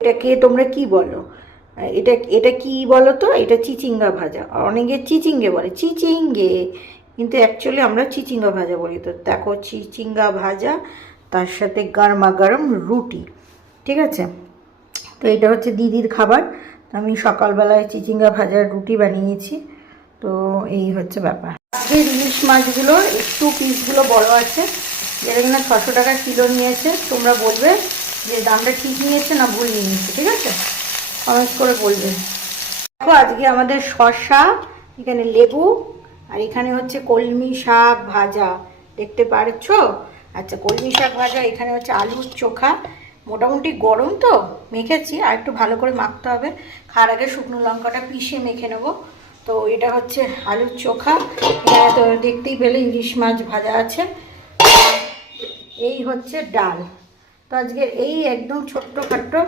এটাকে তোমরা কি বলো? এটা এটা কি বলো তো? এটা চিচিঙ্গা ভাজা, অনেকে চিচিঙ্গে বলে, চিচিঙ্গে, কিন্তু অ্যাকচুয়ালি আমরা চিচিঙ্গা ভাজা বলি। তো দেখো চিচিঙ্গা ভাজা, তার সাথে গরমা গরম রুটি, ঠিক আছে। তো এটা হচ্ছে দিদির খাবার। তো আমি সকালবেলায় চিচিঙ্গা ভাজার রুটি বানিয়েছি। তো এই হচ্ছে ব্যাপার। আজকের ইলিশ মাছগুলো একটু পিসগুলো বড় আছে, যেটা কিনা 600 টাকা কিলো নিয়েছে। তোমরা বলবে যে দামটা ঠিক নিয়েছে না ভুল নিয়েছে, ঠিক আছে, কমেন্ট করে বলবে। দেখো আজকে আমাদের শসা, এখানে লেবু, আর এখানে হচ্ছে কলমি শাক ভাজা, দেখতে পারছো? আচ্ছা, কলমি শাক ভাজা, এখানে হচ্ছে আলুর চোখা। মোটামুটি গরম তো মেখেছি, আর একটু ভালো করে মাখতে হবে। খাওয়ার আগে শুকনো লঙ্কাটা পিষে মেখে নেব। তো এটা হচ্ছে আলুর চোখা। এখানে তো দেখতেই পেলে ইলিশ মাছ ভাজা আছে। এই হচ্ছে ডাল। তো আজকে এই একদম ছোট্টখাট্টো